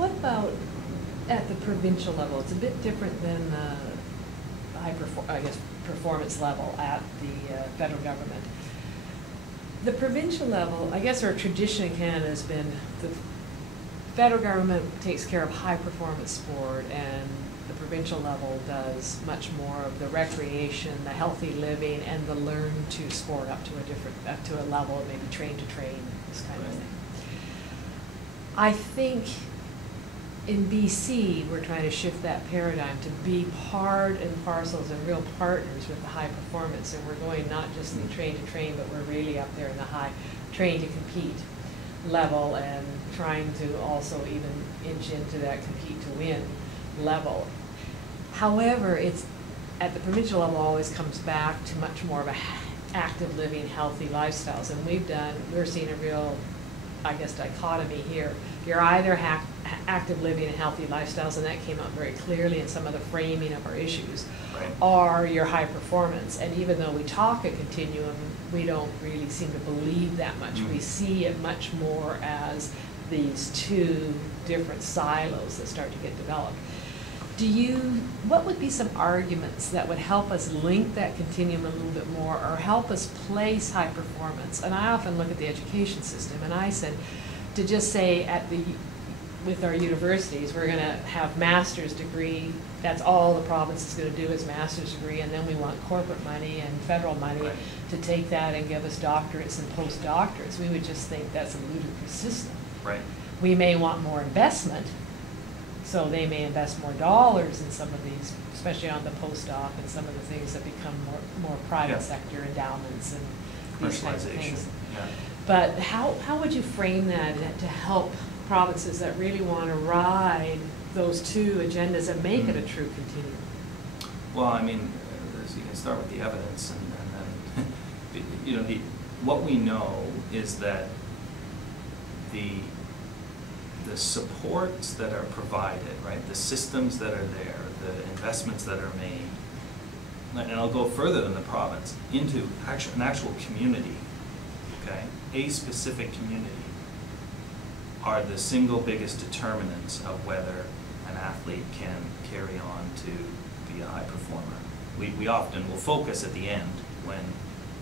What about at the provincial level? It's a bit different than the performance level at the federal government. The provincial level, I guess our tradition in Canada has been the federal government takes care of high performance sport, and the provincial level does much more of the recreation, the healthy living, and the learn to sport up to a level, maybe train to train, this kind of thing. I think in BC, we're trying to shift that paradigm to be part and parcels and real partners with the high performance. And we're going not just in train to train, but we're really up there in the high train to compete level, and trying to also even inch into that compete to win level. However, it's at the provincial level always comes back to much more of a active living, healthy lifestyles. And we're seeing a real, I guess, dichotomy here. You're either active living and healthy lifestyles, and that came out very clearly in some of the framing of our issues, right, or your high performance. And even though we talk a continuum, we don't really seem to believe that much. Mm-hmm. We see it much more as these two different silos that start to get developed. What would be some arguments that would help us link that continuum a little bit more, or help us place high performance? And I often look at the education system, and I said, to just say with our universities, we're going to have master's degree. That's all the province is going to do is master's degree, and then we want corporate money and federal money right, to take that and give us doctorates and postdoctorates. We would just think that's a ludicrous system. right. We may want more investment, so they may invest more dollars in some of these, especially on the postdoc and some of the things that become more private Yeah. sector endowments and these kinds of things. Yeah. But how would you frame that to help provinces that really want to ride those two agendas and make it a true continuum? Well, I mean, you can start with the evidence, and then, you know, what we know is that the supports that are provided, right, the systems that are there, the investments that are made, and I'll go further than the province, into an actual community, okay, a specific community, are the single biggest determinants of whether an athlete can carry on to be a high performer. We often will focus at the end when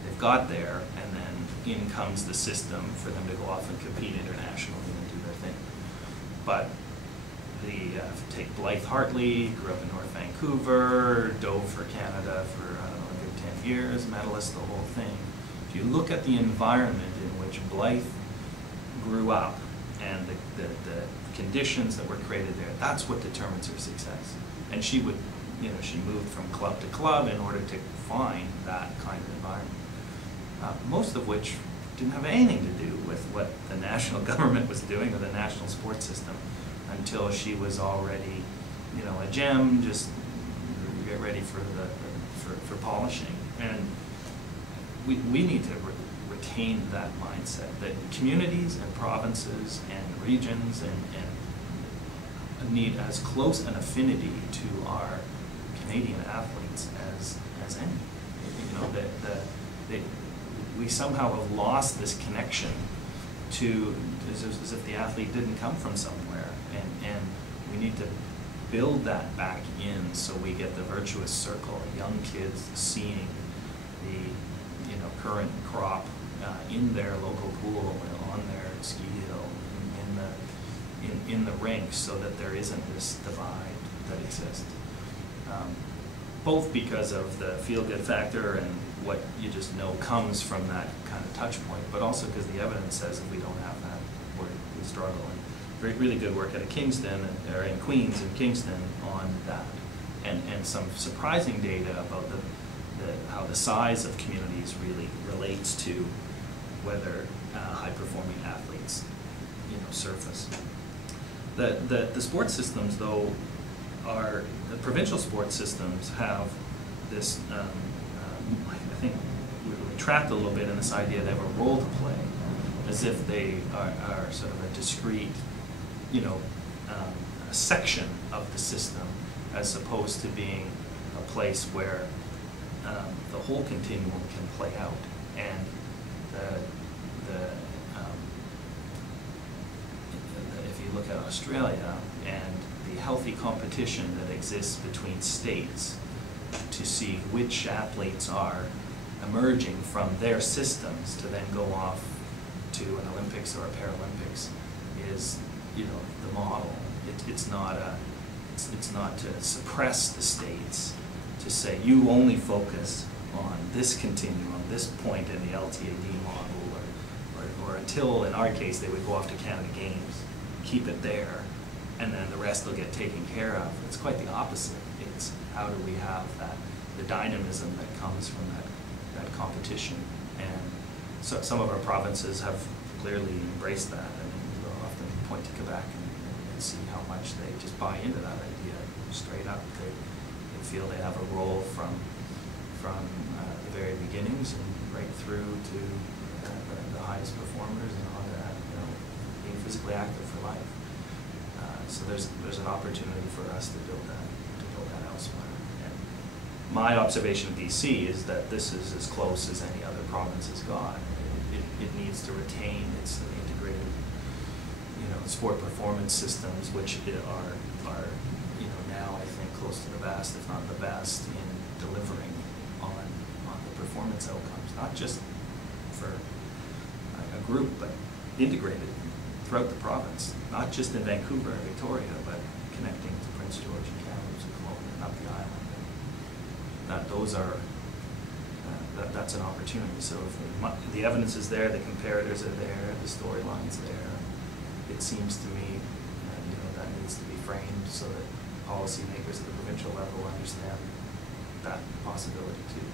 they've got there, and then in comes the system for them to go off and compete internationally and do their thing. But take Blythe Hartley, grew up in North Vancouver, dove for Canada for, I don't know, a good 10 years, medalist, the whole thing. If you look at the environment in which Blythe grew up and the conditions that were created there, that's what determines her success. And she would, you know, she moved from club to club in order to find that kind of environment. Most of which didn't have anything to do with what the national government was doing or the national sports system, until she was already, you know, a gem, just get ready for for polishing. And we need to retain that mindset that communities and provinces and regions and need as close an affinity to our Canadian athletes as any. You know, we somehow have lost this connection to, as if the athlete didn't come from somewhere, and we need to build that back in so we get the virtuous circle of young kids seeing the, you know, current crop in their local pool, on their ski hill, in the rinks, so that there isn't this divide that exists. Both because of the feel-good factor and what you just know comes from that kind of touch point, but also because the evidence says if we don't have that, we struggle. And really good work out of Kingston, or in Queens and Kingston, on that, and some surprising data about how the size of communities really relates to whether high-performing athletes, you know, surface. The sports systems, though, the provincial sports systems have this, I think we trapped a little bit in this idea they have a role to play, as if they are sort of a discrete, you know, a section of the system, as opposed to being a place where the whole continuum can play out. And if you look at Australia and the healthy competition that exists between states to see which athletes are emerging from their systems to then go off to an Olympics or a Paralympics is, you know, the model. It's not to suppress the states, to say you only focus on this continuum, this point in the LTAD model, or until, in our case, they would go off to Canada Games, keep it there, and then the rest will get taken care of. It's quite the opposite. It's how do we have the dynamism that comes from that competition. And so some of our provinces have clearly embraced that. I mean, we'll often point to Quebec and see how much they just buy into that idea straight up. They feel they have a role from the very beginnings and right through to the highest performers and all that, you know, being physically active for life. So there's an opportunity for us to build that elsewhere. And my observation of BC is that this is as close as any other province has got. It needs to retain its integrated, you know, sport performance systems, which are you know, now I think close to the best, if not the best, in delivering on the performance outcomes, not just for a group, but integrated throughout the province, not just in Vancouver and Victoria, but connecting to Prince George and Kamloops and Kelowna and up the island. And that's an opportunity. So if the evidence is there, the comparators are there, the storyline's there, it seems to me you know, that needs to be framed so that policymakers at the provincial level understand that possibility too.